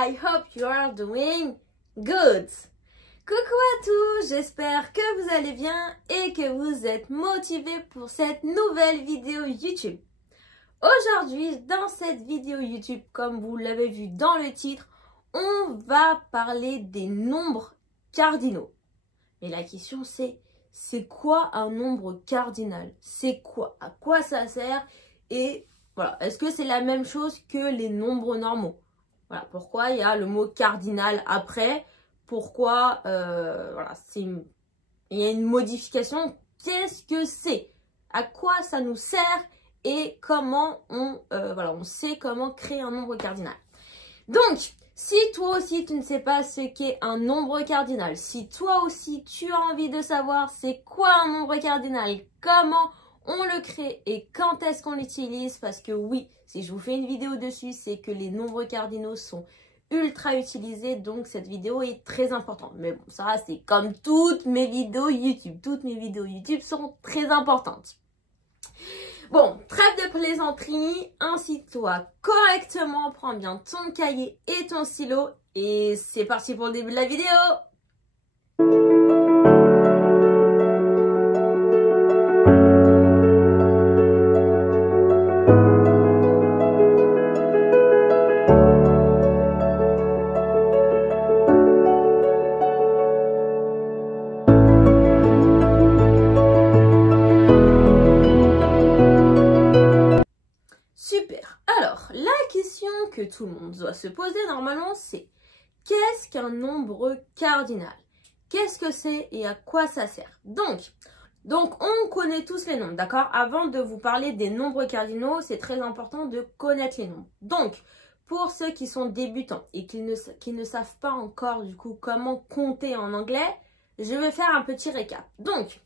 I hope you are doing good. Coucou à tous, j'espère que vous allez bien et que vous êtes motivés pour cette nouvelle vidéo YouTube. Aujourd'hui, dans cette vidéo YouTube, comme vous l'avez vu dans le titre, on va parler des nombres cardinaux. Et la question c'est quoi un nombre cardinal? C'est quoi? À quoi ça sert? Et voilà, est-ce que c'est la même chose que les nombres normaux? Voilà, pourquoi il y a le mot cardinal après? Pourquoi voilà, il y a une modification? Qu'est-ce que c'est? À quoi ça nous sert? Et comment on sait comment créer un nombre cardinal. Donc, si toi aussi tu ne sais pas ce qu'est un nombre cardinal, si toi aussi tu as envie de savoir c'est quoi un nombre cardinal, comment on le crée et quand est-ce qu'on l'utilise, parce que oui, si je vous fais une vidéo dessus, c'est que les nombres cardinaux sont ultra utilisés, donc cette vidéo est très importante. Mais bon, ça c'est comme toutes mes vidéos YouTube. Toutes mes vidéos YouTube sont très importantes. Bon, trêve de plaisanterie, incite-toi correctement, prends bien ton cahier et ton stylo et c'est parti pour le début de la vidéo. Super. Alors, la question que tout le monde doit se poser normalement, c'est qu'est-ce qu'un nombre cardinal? Qu'est-ce que c'est et à quoi ça sert? Donc, on connaît tous les nombres, d'accord? Avant de vous parler des nombres cardinaux, c'est très important de connaître les nombres. Donc, pour ceux qui sont débutants et qui ne savent pas encore du coup comment compter en anglais, je vais faire un petit récap. Donc,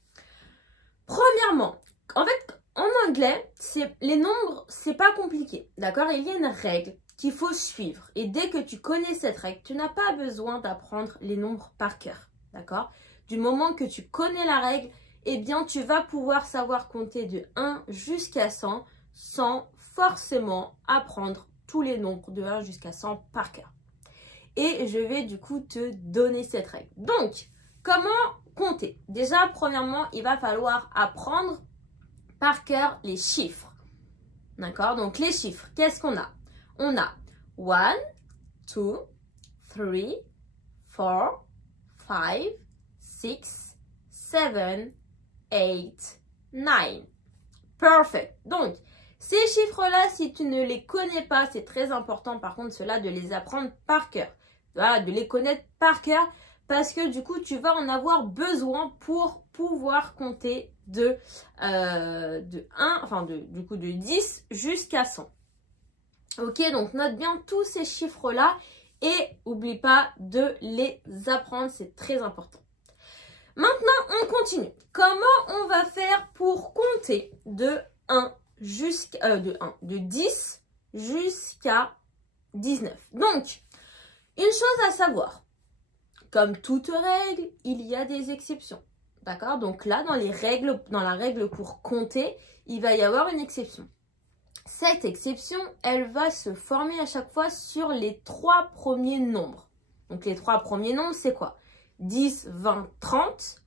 premièrement, en fait, en anglais, les nombres, c'est pas compliqué, d'accord? Il y a une règle qu'il faut suivre. Et dès que tu connais cette règle, tu n'as pas besoin d'apprendre les nombres par cœur, d'accord? Du moment que tu connais la règle, eh bien, tu vas pouvoir savoir compter de 1 jusqu'à 100 sans forcément apprendre tous les nombres de 1 jusqu'à 100 par cœur. Et je vais du coup te donner cette règle. Donc, comment compter? Déjà, premièrement, il va falloir apprendre par cœur les chiffres. D'accord? Donc, les chiffres, qu'est-ce qu'on a? On a 1, 2, 3, 4, 5, 6, 7, 8, 9. Perfect. Donc, ces chiffres-là, si tu ne les connais pas, c'est très important par contre cela de les apprendre par cœur. Voilà, de les connaître par cœur parce que du coup, tu vas en avoir besoin pour pouvoir compter de 10 jusqu'à 100. Ok, donc note bien tous ces chiffres-là et n'oublie pas de les apprendre, c'est très important. Maintenant, on continue. Comment on va faire pour compter de 10 jusqu'à 19? Donc, une chose à savoir, comme toute règle, il y a des exceptions. D'accord? Donc là, dans la règle pour compter, il va y avoir une exception. Cette exception, elle va se former à chaque fois sur les 3 premiers nombres. Donc les 3 premiers nombres, c'est quoi? 10, 20, 30,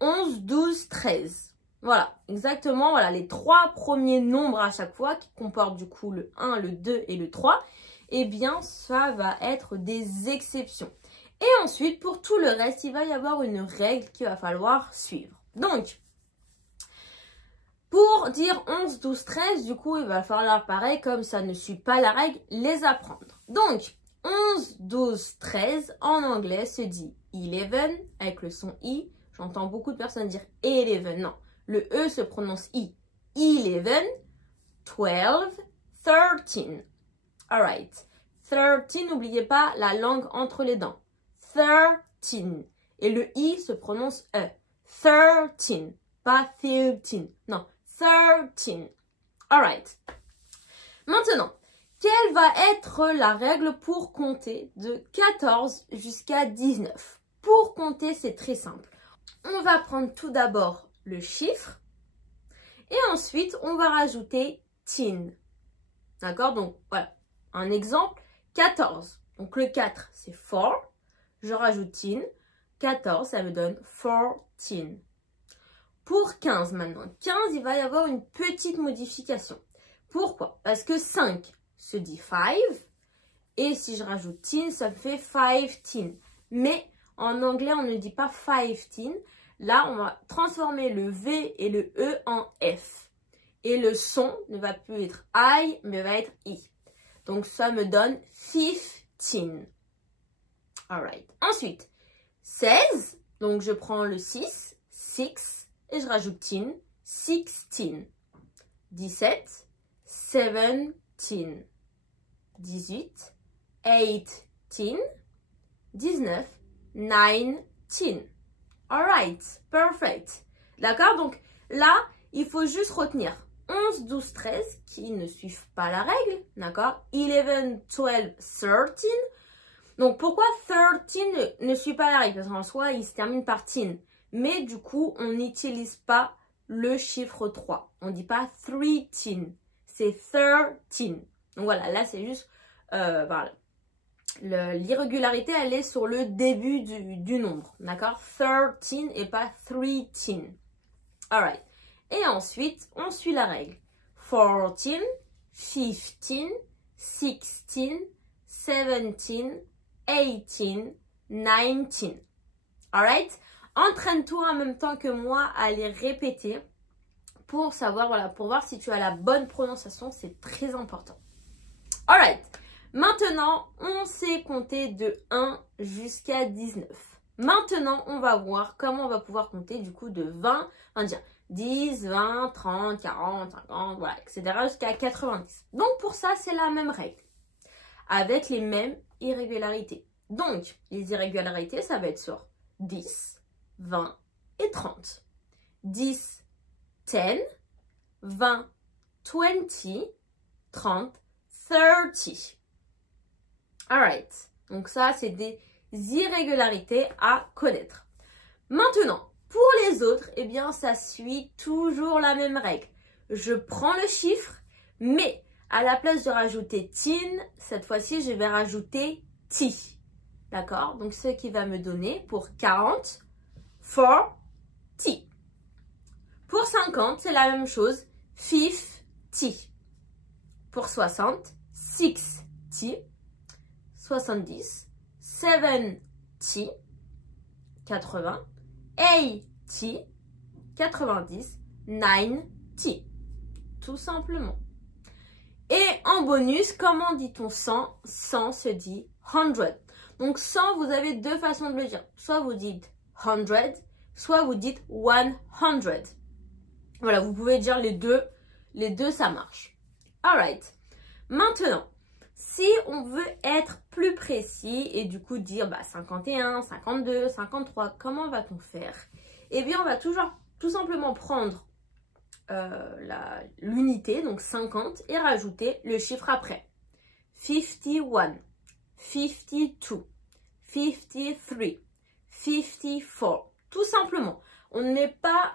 11, 12, 13. Voilà, exactement, voilà, les 3 premiers nombres à chaque fois qui comportent du coup le 1, le 2 et le 3. Eh bien, ça va être des exceptions. Et ensuite, pour tout le reste, il va y avoir une règle qu'il va falloir suivre. Donc, pour dire 11, 12, 13, du coup, il va falloir, pareil, comme ça ne suit pas la règle, les apprendre. Donc, 11, 12, 13, en anglais, se dit 11, avec le son I. J'entends beaucoup de personnes dire 11, non. Le E se prononce I. 11, 12, 13. Alright. 13, n'oubliez pas la langue entre les dents. 13. Et le I se prononce E. 13. Pas 13. Non. 13. Alright. Maintenant, quelle va être la règle pour compter de 14 jusqu'à 19? Pour compter, c'est très simple. On va prendre tout d'abord le chiffre et ensuite, on va rajouter teen. D'accord? Donc, voilà. Un exemple, 14. Donc le 4, c'est 4. Je rajoute 10. 14, ça me donne 14. Pour 15 maintenant. 15, il va y avoir une petite modification. Pourquoi? Parce que 5 se dit 5. Et si je rajoute 10, ça me fait 15. Mais en anglais, on ne dit pas 15. Là, on va transformer le V et le E en F. Et le son ne va plus être I, mais va être I. Donc, ça me donne 15. Alright. Ensuite, 16. Donc, je prends le 6, 6, et je rajoute 10, 16. 17, 17. 18, 18. 19, 19. Alright, perfect. D'accord? Donc, là, il faut juste retenir 11, 12, 13 qui ne suivent pas la règle. D'accord? 11, 12, 13. Donc, pourquoi 13 ne suit pas la règle? Parce qu'en soi, il se termine par tin. Mais du coup, on n'utilise pas le chiffre 3. On ne dit pas 13. C'est 13. Donc voilà, là, c'est juste... voilà. L'irrégularité, elle est sur le début du nombre. D'accord? 13 et pas 13. Alright. Et ensuite, on suit la règle. 14, 15, 16, 17, 18, 19. Alright? Entraîne-toi en même temps que moi à les répéter pour savoir, voilà, pour voir si tu as la bonne prononciation. C'est très important. Alright. Maintenant, on sait compter de 1 jusqu'à 19. Maintenant, on va voir comment on va pouvoir compter du coup de 20, on va dire 10, 20, 30, 40, 50, voilà, etc. jusqu'à 90. Donc pour ça, c'est la même règle, avec les mêmes irrégularités. Donc, les irrégularités, ça va être sur 10, 20 et 30. 10, 10, 20, 20, 30, 30. Alright, donc ça, c'est des irrégularités à connaître. Maintenant, pour les autres, eh bien, ça suit toujours la même règle. Je prends le chiffre, mais à la place de rajouter tin, cette fois-ci, je vais rajouter ti. D'accord? Donc, ce qui va me donner pour 40, 40. Pour 50, c'est la même chose, 50. Pour 60, 60. 70, 70, 80, 80, 90, 90. Tout simplement. Et en bonus, comment dit-on 100? 100 se dit 100. Donc 100, vous avez deux façons de le dire. Soit vous dites 100, soit vous dites 100. Voilà, vous pouvez dire les deux. Les deux, ça marche. Alright. Maintenant, si on veut être plus précis et du coup dire 51, 52, 53, comment va-t-on faire? Eh bien, on va tout simplement prendre l'unité, donc 50, et rajouter le chiffre après. 51, 52, 53, 54. Tout simplement. On n'est pas,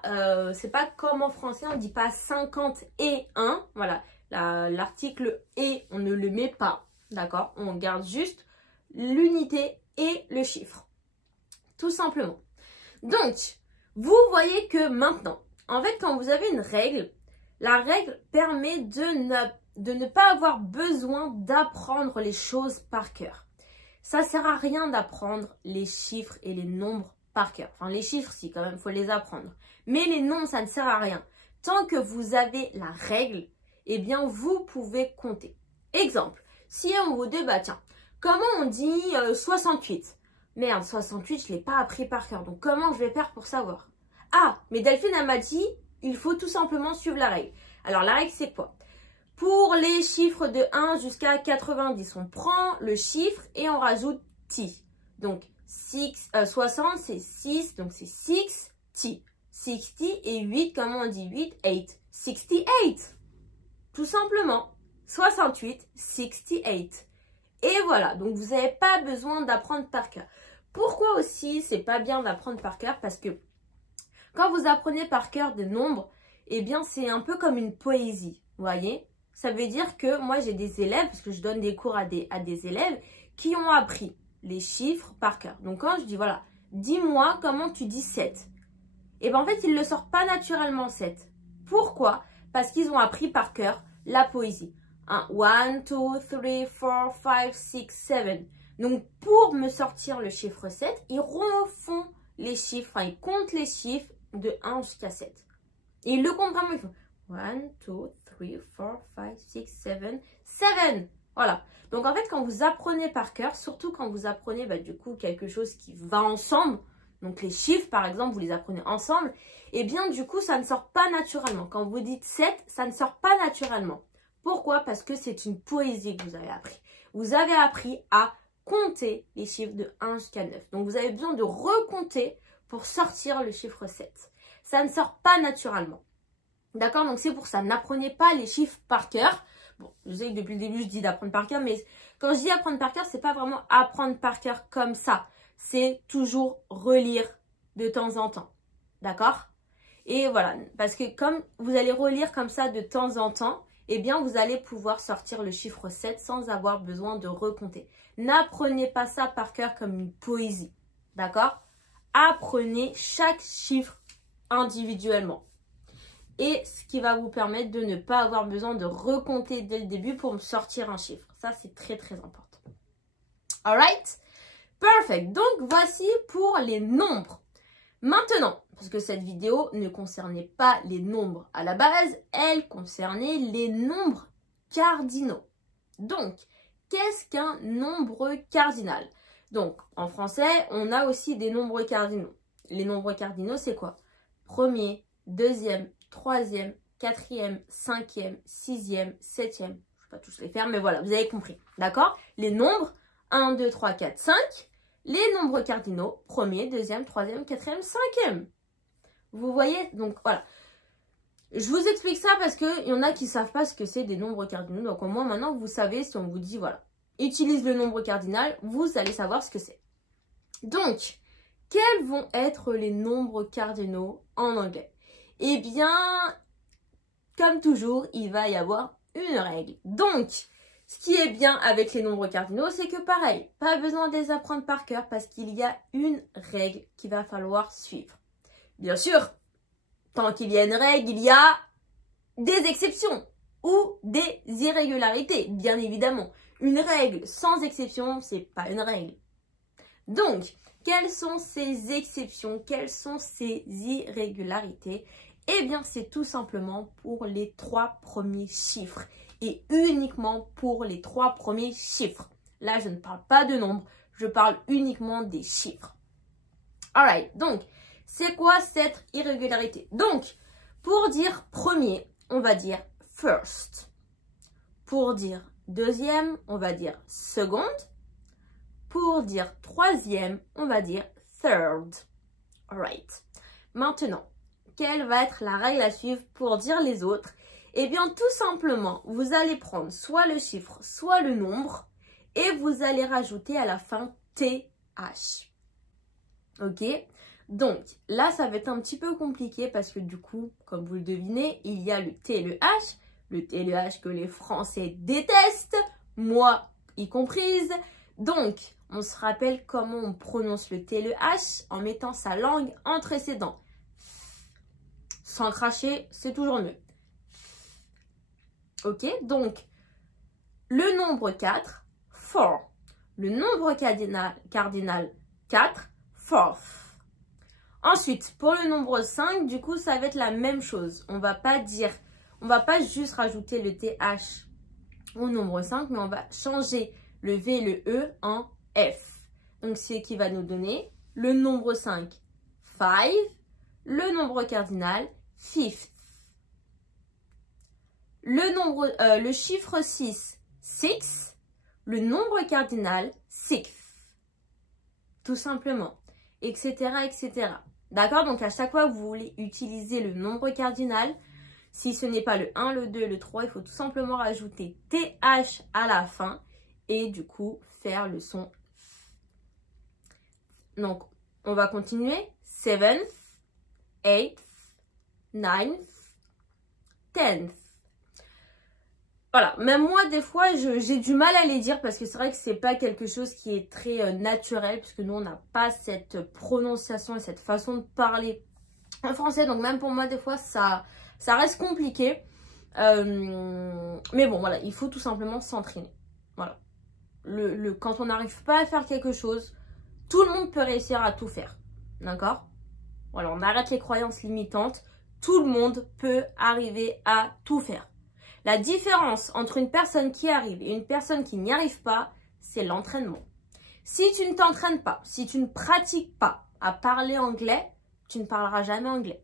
c'est pas comme en français, on ne dit pas 50 et 1. Voilà, l'article et, on ne le met pas. D'accord? On garde juste l'unité et le chiffre. Tout simplement. Donc, vous voyez que maintenant, en fait, quand vous avez une règle, la règle permet de ne pas avoir besoin d'apprendre les choses par cœur. Ça ne sert à rien d'apprendre les chiffres et les nombres par cœur. Enfin, les chiffres, si, quand même, il faut les apprendre. Mais les nombres, ça ne sert à rien. Tant que vous avez la règle, eh bien, vous pouvez compter. Exemple, si on vous dit, tiens, comment on dit 68? Merde, 68, je ne l'ai pas appris par cœur. Donc, comment je vais faire pour savoir? Ah, mais Delphine, elle m'a dit, il faut tout simplement suivre la règle. Alors, la règle, c'est quoi? Pour les chiffres de 1 jusqu'à 90, on prend le chiffre et on rajoute ti. Donc, 60, c'est 6, donc c'est 6 ti. 60 et 8, comment on dit 8? 8. 68. Tout simplement. 68, 68. Et voilà, donc vous n'avez pas besoin d'apprendre par cœur. Pourquoi aussi c'est pas bien d'apprendre par cœur? Parce que quand vous apprenez par cœur des nombres, eh bien c'est un peu comme une poésie, vous voyez? Ça veut dire que moi j'ai des élèves, parce que je donne des cours à des élèves, qui ont appris les chiffres par cœur. Donc quand je dis, voilà, dis-moi comment tu dis 7. Et bien en fait, ils ne le sortent pas naturellement 7. Pourquoi? Parce qu'ils ont appris par cœur la poésie. 1, 2, 3, 4, 5, 6, 7. Donc pour me sortir le chiffre 7, ils refont les chiffres, enfin ils comptent les chiffres de 1 jusqu'à 7. Et ils le comptent vraiment, ils font 1, 2, 3, 4, 5, 6, 7, 7. Voilà. Donc en fait, quand vous apprenez par cœur, surtout quand vous apprenez du coup quelque chose qui va ensemble, donc les chiffres par exemple, vous les apprenez ensemble, et bien du coup ça ne sort pas naturellement. Quand vous dites 7, ça ne sort pas naturellement. Pourquoi? Parce que c'est une poésie que vous avez appris. Vous avez appris à compter les chiffres de 1 jusqu'à 9. Donc vous avez besoin de recompter pour sortir le chiffre 7. Ça ne sort pas naturellement. D'accord? Donc c'est pour ça, n'apprenez pas les chiffres par cœur. Bon, je sais que depuis le début je dis d'apprendre par cœur, mais quand je dis apprendre par cœur, c'est pas vraiment apprendre par cœur comme ça. C'est toujours relire de temps en temps. D'accord? Et voilà, parce que comme vous allez relire comme ça de temps en temps, eh bien vous allez pouvoir sortir le chiffre 7 sans avoir besoin de recompter. N'apprenez pas ça par cœur comme une poésie. D'accord? Apprenez chaque chiffre individuellement. Et ce qui va vous permettre de ne pas avoir besoin de recompter dès le début pour me sortir un chiffre. Ça, c'est très, très important. Alright? Perfect. Donc, voici pour les nombres. Maintenant, parce que cette vidéo ne concernait pas les nombres à la base, elle concernait les nombres cardinaux. Donc, qu'est-ce qu'un nombre cardinal? Donc, en français, on a aussi des nombres cardinaux. Les nombres cardinaux, c'est quoi? Premier, deuxième, troisième, quatrième, cinquième, sixième, septième. Je ne vais pas tous les faire, mais voilà, vous avez compris. D'accord? Les nombres 1, 2, 3, 4, 5. Les nombres cardinaux, premier, deuxième, troisième, quatrième, cinquième. Vous voyez? Donc voilà. Je vous explique ça parce qu'il y en a qui ne savent pas ce que c'est des nombres cardinaux. Donc au moins maintenant, vous savez, si on vous dit, voilà, utilise le nombre cardinal, vous allez savoir ce que c'est. Donc, quels vont être les nombres cardinaux en anglais? Eh bien, comme toujours, il va y avoir une règle. Donc, ce qui est bien avec les nombres cardinaux, c'est que pareil, pas besoin de les apprendre par cœur parce qu'il y a une règle qu'il va falloir suivre. Bien sûr, tant qu'il y a une règle, il y a des exceptions ou des irrégularités, bien évidemment. Une règle sans exception, c'est pas une règle. Donc, quelles sont ces exceptions? Quelles sont ces irrégularités? Eh bien, c'est tout simplement pour les 3 premiers chiffres. Et uniquement pour les 3 premiers chiffres. Là, je ne parle pas de nombres, je parle uniquement des chiffres. Alright, donc, c'est quoi cette irrégularité? Donc, pour dire premier, on va dire first. Pour dire deuxième, on va dire second. Pour dire troisième, on va dire third. Alright. Maintenant, quelle va être la règle à suivre pour dire les autres? Eh bien, tout simplement, vous allez prendre soit le chiffre, soit le nombre, et vous allez rajouter à la fin TH. Ok? Donc, là, ça va être un petit peu compliqué parce que du coup, comme vous le devinez, il y a le T et le H. Le T et le H que les Français détestent, moi y comprise. Donc, on se rappelle comment on prononce le T et le H en mettant sa langue entre ses dents. Sans cracher, c'est toujours mieux. Ok, donc, le nombre 4, 4. Le nombre cardinal 4, 4. Ensuite, pour le nombre 5, du coup, ça va être la même chose. On va pas juste rajouter le TH au nombre 5, mais on va changer le V et le E en F. Donc, c'est qui va nous donner le nombre 5, 5, le nombre cardinal, 5. Le chiffre 6, 6. Le nombre cardinal, 6. Tout simplement. Etc. etc. D'accord? Donc, à chaque fois que vous voulez utiliser le nombre cardinal, si ce n'est pas le 1, le 2, le 3, il faut tout simplement rajouter TH à la fin et du coup, faire le son. Donc, on va continuer. 7th, 8th, 9th, 10th. voilà, même moi des fois j'ai du mal à les dire parce que c'est vrai que c'est pas quelque chose qui est très naturel puisque nous on n'a pas cette prononciation et cette façon de parler en français, donc même pour moi des fois ça reste compliqué. Mais bon voilà, il faut tout simplement s'entraîner. Voilà. Quand on n'arrive pas à faire quelque chose, tout le monde peut réussir à tout faire. D'accord? Voilà, on arrête les croyances limitantes. Tout le monde peut arriver à tout faire. La différence entre une personne qui arrive et une personne qui n'y arrive pas, c'est l'entraînement. Si tu ne t'entraînes pas, si tu ne pratiques pas à parler anglais, tu ne parleras jamais anglais.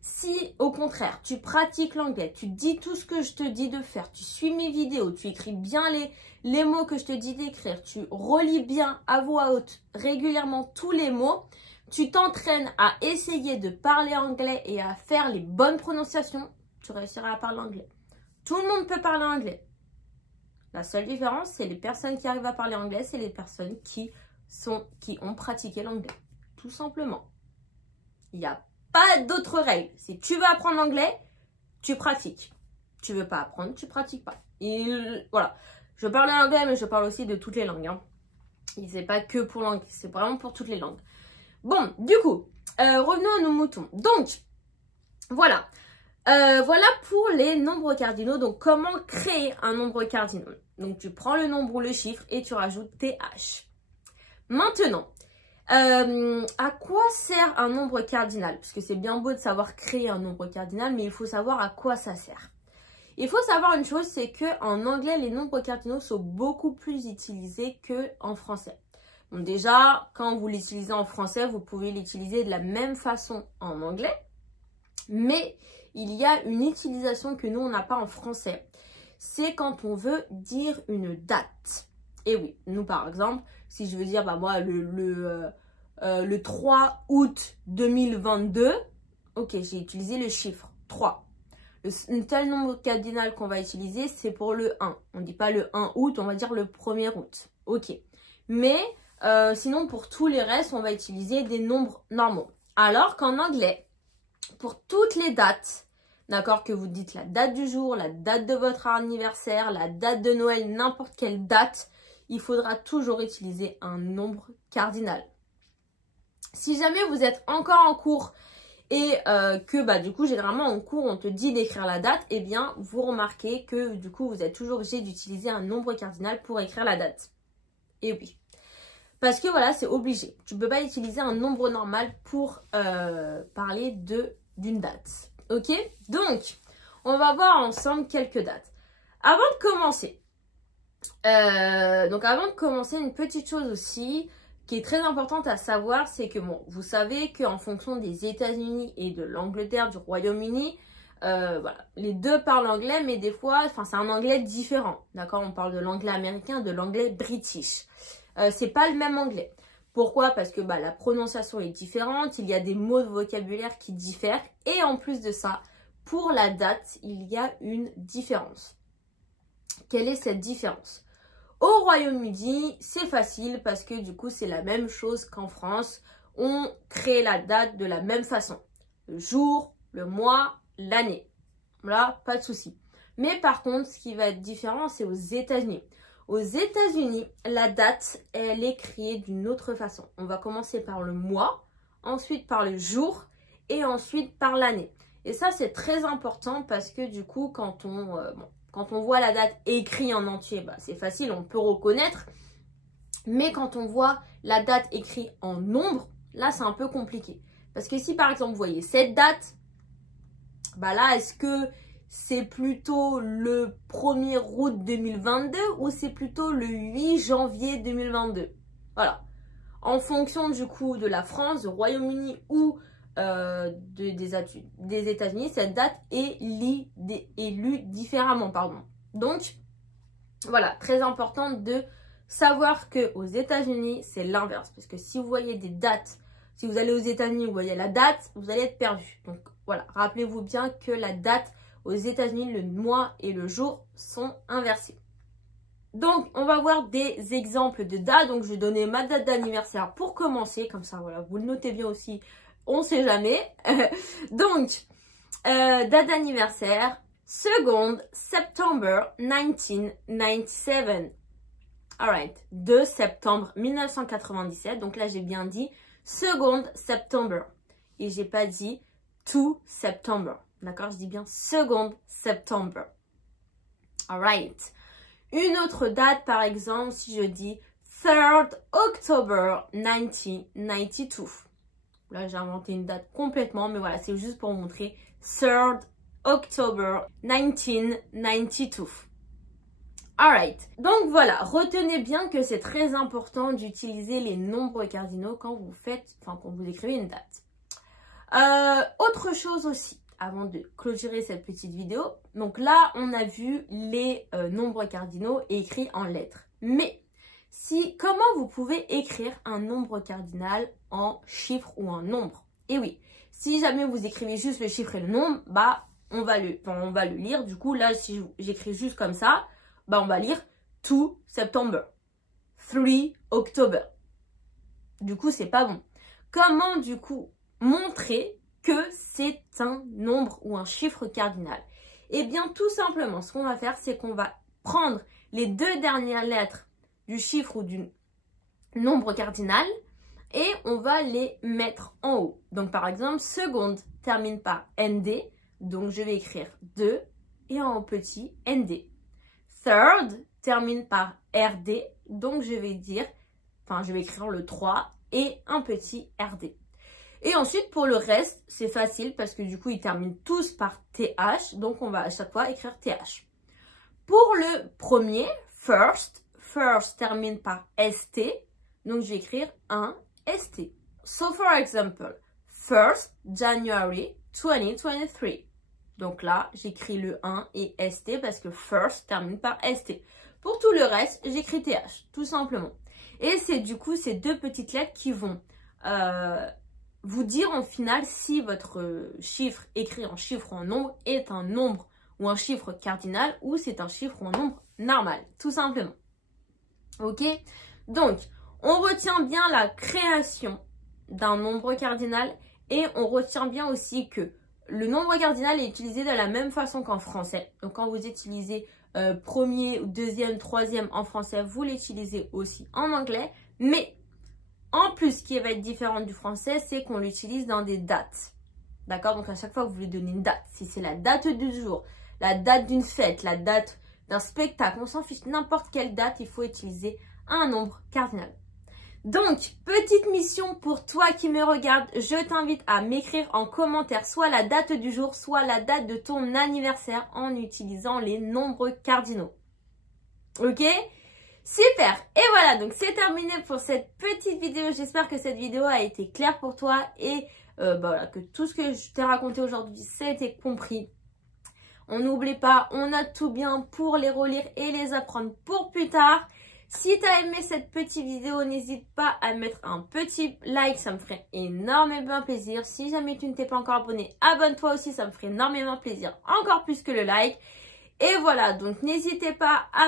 Si, au contraire, tu pratiques l'anglais, tu dis tout ce que je te dis de faire, tu suis mes vidéos, tu écris bien les mots que je te dis d'écrire, tu relis bien à voix haute régulièrement tous les mots, tu t'entraînes à essayer de parler anglais et à faire les bonnes prononciations, tu réussiras à parler anglais. Tout le monde peut parler anglais. La seule différence, c'est les personnes qui arrivent à parler anglais, c'est les personnes qui ont pratiqué l'anglais. Tout simplement. Il n'y a pas d'autres règles. Si tu veux apprendre l'anglais, tu pratiques. Tu veux pas apprendre, tu pratiques pas. Et voilà. Je parle l'anglais, mais je parle aussi de toutes les langues. Hein. C'est pas que pour l'anglais, c'est vraiment pour toutes les langues. Bon, du coup, revenons à nos moutons. Donc, voilà. Voilà pour les nombres cardinaux. Donc, comment créer un nombre cardinal? Donc, tu prends le nombre ou le chiffre et tu rajoutes tes H. Maintenant, à quoi sert un nombre cardinal? Parce que c'est bien beau de savoir créer un nombre cardinal, mais il faut savoir à quoi ça sert. Il faut savoir une chose, c'est qu'en anglais, les nombres cardinaux sont beaucoup plus utilisés qu'en français. Donc déjà, quand vous l'utilisez en français, vous pouvez l'utiliser de la même façon en anglais. Mais il y a une utilisation que nous, on n'a pas en français. C'est quand on veut dire une date. Et oui, nous par exemple, si je veux dire, bah moi, le 3 août 2022, ok, j'ai utilisé le chiffre 3. Le seul nombre cardinal qu'on va utiliser, c'est pour le 1. On ne dit pas le 1 août, on va dire le 1er août. Ok. Mais sinon, pour tous les restes, on va utiliser des nombres normaux. Alors qu'en anglais, pour toutes les dates, d'accord, que vous dites la date du jour, la date de votre anniversaire, la date de Noël, n'importe quelle date, il faudra toujours utiliser un nombre cardinal. Si jamais vous êtes encore en cours et que bah du coup généralement en cours on te dit d'écrire la date, eh bien vous remarquez que du coup vous êtes toujours obligé d'utiliser un nombre cardinal pour écrire la date. Et oui. Parce que voilà, c'est obligé. Tu ne peux pas utiliser un nombre normal pour parler d'une date. Ok? Donc, on va voir ensemble quelques dates. Avant de commencer, une petite chose aussi qui est très importante à savoir, c'est que bon, vous savez qu'en fonction des États-Unis et de l'Angleterre, du Royaume-Uni, voilà, les deux parlent anglais, mais des fois, c'est un anglais différent. D'accord? On parle de l'anglais américain, de l'anglais british. C'est pas le même anglais. Pourquoi? Parce que bah, la prononciation est différente, il y a des mots de vocabulaire qui diffèrent. Et en plus de ça, pour la date, il y a une différence. Quelle est cette différence? Au Royaume-Uni, c'est facile parce que du coup, c'est la même chose qu'en France. On crée la date de la même façon. Le jour, le mois, l'année. Là, pas de souci. Mais par contre, ce qui va être différent, c'est aux États-Unis. Aux États-Unis, la date, elle est créée d'une autre façon. On va commencer par le mois, ensuite par le jour et ensuite par l'année. Et ça, c'est très important parce que du coup, quand on voit la date écrite en entier, bah, c'est facile, on peut reconnaître. Mais quand on voit la date écrite en nombre, là, c'est un peu compliqué. Parce que si, par exemple, vous voyez cette date, bah là, est-ce que c'est plutôt le 1er août 2022 ou c'est plutôt le 8 janvier 2022? Voilà. En fonction du coup de la France, du Royaume-Uni ou des États-Unis, cette date est lue différemment. Pardon. Donc, voilà, très important de savoir qu'aux États-Unis, c'est l'inverse. Parce que si vous voyez des dates, si vous allez aux États-Unis, vous voyez la date, vous allez être perdu. Donc, voilà, rappelez-vous bien que la date aux États-Unis, le mois et le jour sont inversés. Donc, on va voir des exemples de dates. Donc, je vais donner ma date d'anniversaire pour commencer. Comme ça, voilà, vous le notez bien aussi. On ne sait jamais. Donc, date d'anniversaire, 2nd September 1997. Alright, 2 septembre 1997. Donc là, j'ai bien dit 2nd September. Et j'ai pas dit 2 September. D'accord, je dis bien 2nd September. Alright. Une autre date, par exemple, si je dis 3rd October 1992. Là, j'ai inventé une date complètement, mais voilà, c'est juste pour vous montrer 3rd October 1992. Alright, donc voilà, retenez bien que c'est très important d'utiliser les nombres cardinaux quand vous faites, quand vous écrivez une date. Autre chose aussi, avant de clôturer cette petite vidéo, donc là, on a vu les nombres cardinaux écrits en lettres. Mais, comment vous pouvez écrire un nombre cardinal en chiffres ou en nombre? Et oui, si jamais vous écrivez juste le chiffre et le nombre, bah, on va le lire. Du coup, là, si j'écris juste comme ça, bah, on va lire 2 September, 3 October. Du coup, c'est pas bon. Comment, du coup, montrer que c'est un nombre ou un chiffre cardinal? Eh bien, tout simplement, ce qu'on va faire, c'est qu'on va prendre les deux dernières lettres du chiffre ou du nombre cardinal et on va les mettre en haut. Donc, par exemple, seconde termine par ND, donc je vais écrire 2 et en petit ND. Third termine par RD, donc je vais écrire le 3 et un petit RD. Et ensuite, pour le reste, c'est facile parce que du coup, ils terminent tous par TH, donc on va à chaque fois écrire TH. Pour le premier, first termine par ST, donc je vais écrire un ST. So, for example, 1st January 2023. Donc là, j'écris le 1 et ST parce que first termine par ST. Pour tout le reste, j'écris TH, tout simplement. Et c'est du coup ces deux petites lettres qui vont vous dire en final si votre chiffre écrit en chiffre ou en nombre est un nombre ou un chiffre cardinal ou c'est un chiffre ou un nombre normal, tout simplement. Ok? Donc, on retient bien la création d'un nombre cardinal et on retient bien aussi que le nombre cardinal est utilisé de la même façon qu'en français. Donc, quand vous utilisez premier, deuxième, troisième en français, vous l'utilisez aussi en anglais. Mais, en plus, ce qui va être différent du français, c'est qu'on l'utilise dans des dates. D'accord? Donc, à chaque fois que vous voulez donner une date, si c'est la date du jour, la date d'une fête, la date d'un spectacle, on s'en fiche, n'importe quelle date, il faut utiliser un nombre cardinal. Donc, petite mission pour toi qui me regarde, je t'invite à m'écrire en commentaire soit la date du jour, soit la date de ton anniversaire en utilisant les nombres cardinaux. Ok? Super! Et voilà, donc c'est terminé pour cette petite vidéo. J'espère que cette vidéo a été claire pour toi et voilà, que tout ce que je t'ai raconté aujourd'hui, ça a été compris. On n'oublie pas, on a tout bien pour les relire et les apprendre pour plus tard. Si tu as aimé cette petite vidéo, n'hésite pas à mettre un petit like, ça me ferait énormément plaisir. Si jamais tu ne t'es pas encore abonné, abonne-toi aussi, ça me ferait énormément plaisir, encore plus que le like. Et voilà, donc n'hésitez pas à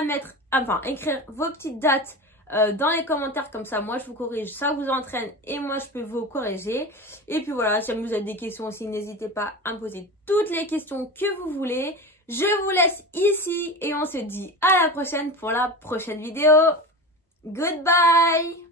écrire vos petites dates dans les commentaires, comme ça moi je vous corrige, ça vous entraîne et moi je peux vous corriger. Et puis voilà, si jamais vous avez des questions aussi, n'hésitez pas à me poser toutes les questions que vous voulez. Je vous laisse ici et on se dit à la prochaine pour la prochaine vidéo. Goodbye!